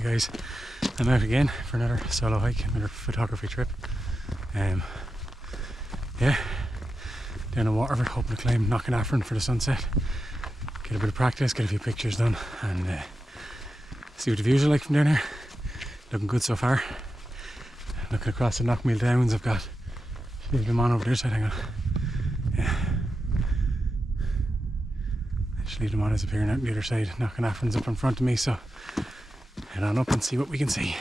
Hey guys, I'm out again for another solo hike, another photography trip. Yeah, down in Waterford, hoping to climb Knockanaffrin for the sunset. Get a bit of practice, get a few pictures done, and see what the views are like from down here. Looking good so far. Looking across the Knockmeal Downs, I've got Schlievemaun over there side, hang on. Yeah. Schlievemaun is appearing out on the other side. Knockanaffrin's up in front of me, so head on up and see what we can see.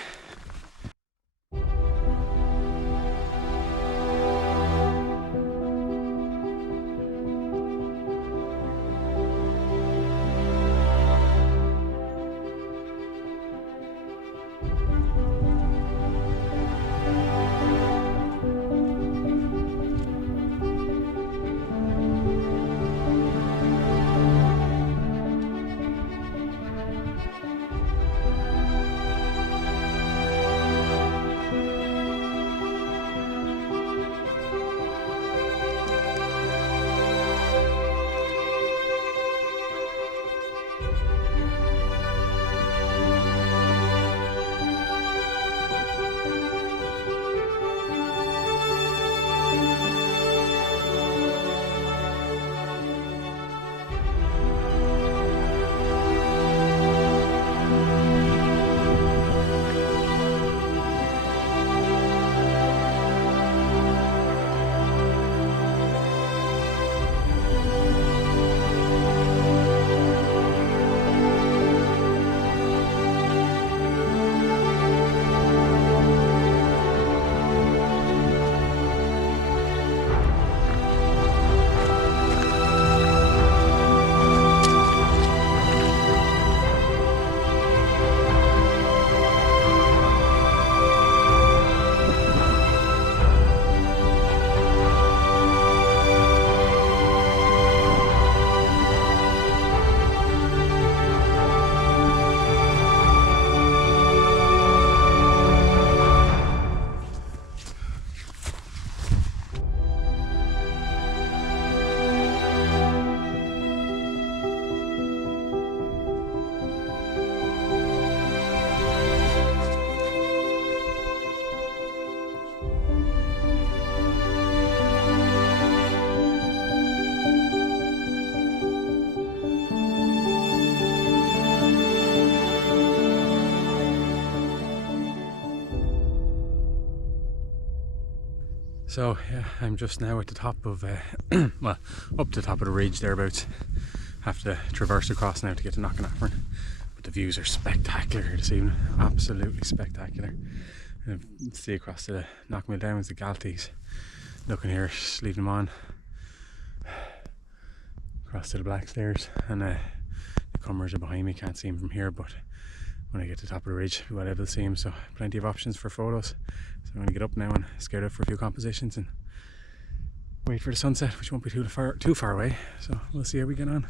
So yeah, I'm just now at the top of, well, up to the top of the ridge thereabouts. Have to traverse across now to get to Knockanaffrin. But the views are spectacular here this evening, absolutely spectacular. And see across to the Knockmeal Downs, the Galties. Looking here, Schlievemaun. Across to the Black Stairs, and the Cummers are behind me, can't see them from here, but when I get to the top of the ridge, we'll be able to see them, so plenty of options for photos. So I'm going to get up now and scout out for a few compositions and wait for the sunset, which won't be too far away, so we'll see how we get on.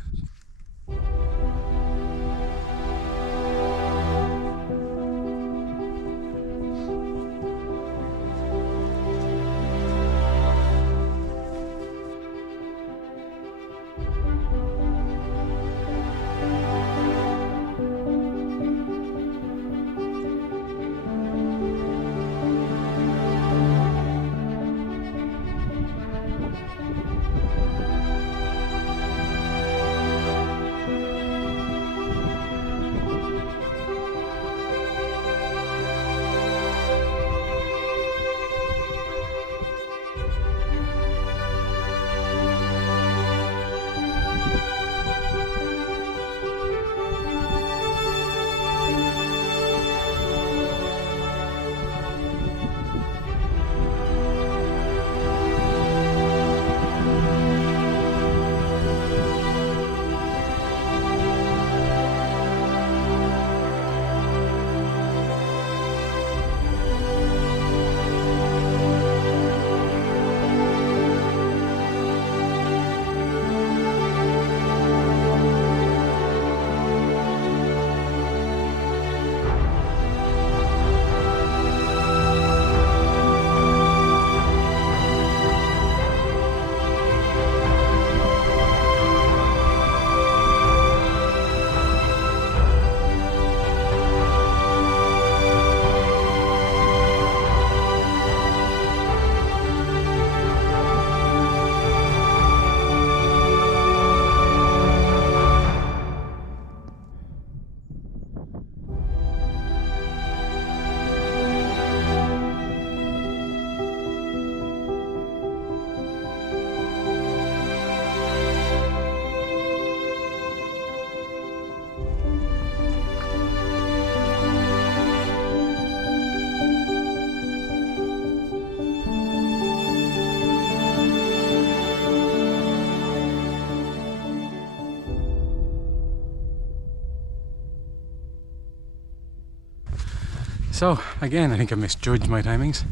So again, I think I misjudged my timings.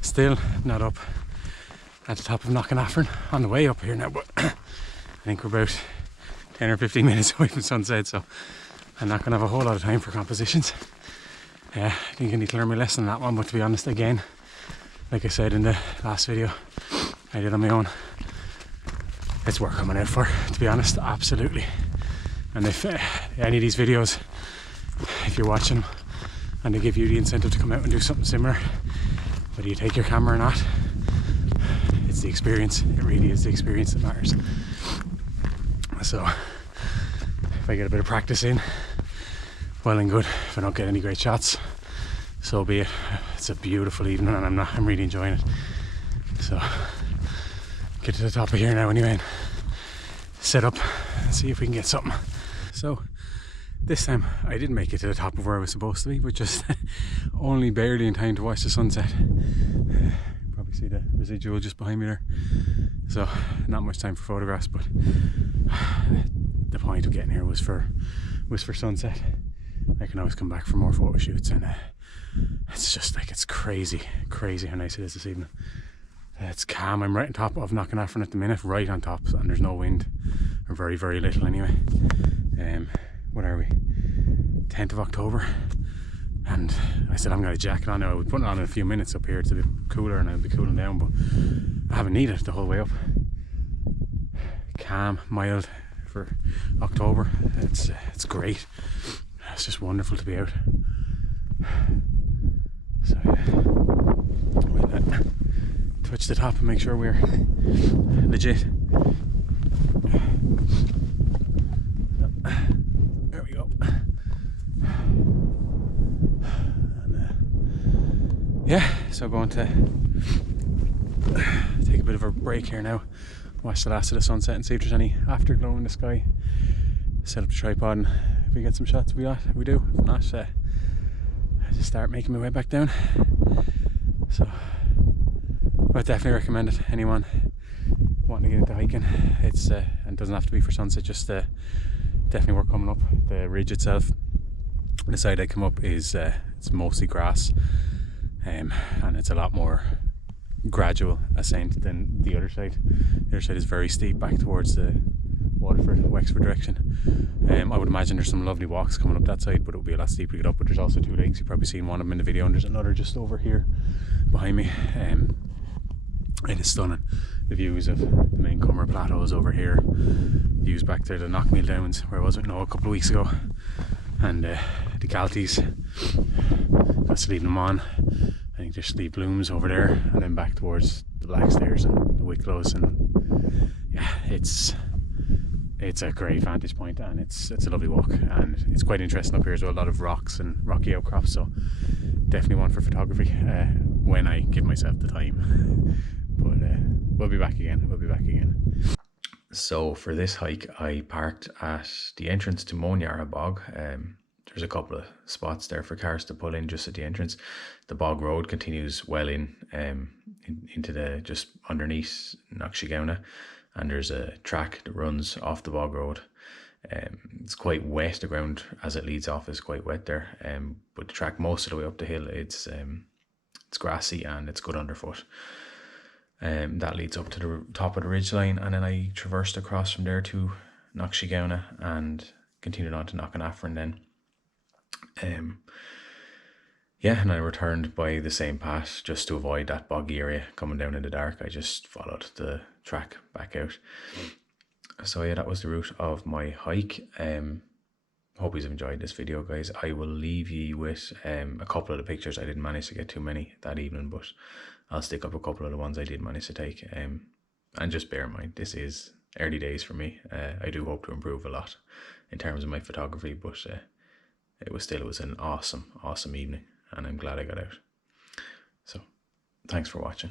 Still not up at the top of Knockanaffrin. On the way up here now, but I think we're about 10 or 15 minutes away from sunset, so I'm not going to have a whole lot of time for compositions. I think I need to learn my lesson on that one, but to be honest, again, like I said in the last video I did on my own, it's worth coming out for, to be honest, absolutely. And if any of these videos, if you're watching and they give you the incentive to come out and do something similar, whether you take your camera or not, it's the experience. It really is the experience that matters. So if I get a bit of practice in, well and good. If I don't get any great shots, so be it. It's a beautiful evening and I'm really enjoying it. So get to the top of here now anyway and set up and see if we can get something. So this time I didn't make it to the top of where I was supposed to be, but just only barely in time to watch the sunset. Probably see the residual just behind me there. So not much time for photographs, but the point of getting here was for sunset. I can always come back for more photo shoots, and it's just like, it's crazy how nice it is this evening. It's calm. I'm right on top of Knockanaffrin at the minute, right on top, and there's no wind, or very, very little anyway. What are we? 10th of October, and I said I'm going to jacket on now. I would put it on in a few minutes up here. It's a bit cooler and I'll be cooling down, but I haven't needed it the whole way up. Calm, mild for October. It's great. It's just wonderful to be out. So yeah, we'll touch the top and make sure we're legit. There we go. And yeah, so going to take a bit of a break here now, watch the last of the sunset and see if there's any afterglow in the sky. Set up the tripod, and if we get some shots, we do. If not, I just start making my way back down. So I definitely recommend it. Anyone wanting to get into hiking, it's and it doesn't have to be for sunset, just definitely worth coming up. The ridge itself, the side I come up is it's mostly grass, and it's a lot more gradual ascent than the other side. The other side is very steep back towards the Waterford, Wexford direction. I would imagine there's some lovely walks coming up that side, but it would be a lot steeper to get up. But there's also two lakes. You've probably seen one of them in the video, and there's another just over here behind me. It is stunning. The views of the main Cummer Plateaus over here, views back there to the Knockmeal Downs where I was with Noah a couple of weeks ago, and the Galties. Got to leave them on. I think there's Sleep Blooms over there, and then back towards the Blackstairs and the Wicklows, and yeah, it's a great vantage point, and it's a lovely walk, and it's quite interesting up here as well. A lot of rocks and rocky outcrops, so definitely one for photography when I give myself the time. But we'll be back again. So for this hike, I parked at the entrance to Moanyarha bog. There's a couple of spots there for cars to pull in just at the entrance. The bog road continues well into the just underneath Knocksheegowna, and there's a track that runs off the bog road. It's quite wet. The ground as it leads off is quite wet there, but the track most of the way up the hill, it's grassy and it's good underfoot. That leads up to the top of the ridgeline, and then I traversed across from there to Knocksheegowna and continued on to Knockanaffrin then. Yeah, and I returned by the same path just to avoid that boggy area coming down in the dark. I just followed the track back out. So yeah, that was the route of my hike. Hope you've enjoyed this video, guys. I will leave you with a couple of the pictures. I didn't manage to get too many that evening, but I'll stick up a couple of the ones I did manage to take. And just bear in mind, this is early days for me. I do hope to improve a lot in terms of my photography, but it was an awesome evening, and I'm glad I got out. So thanks for watching.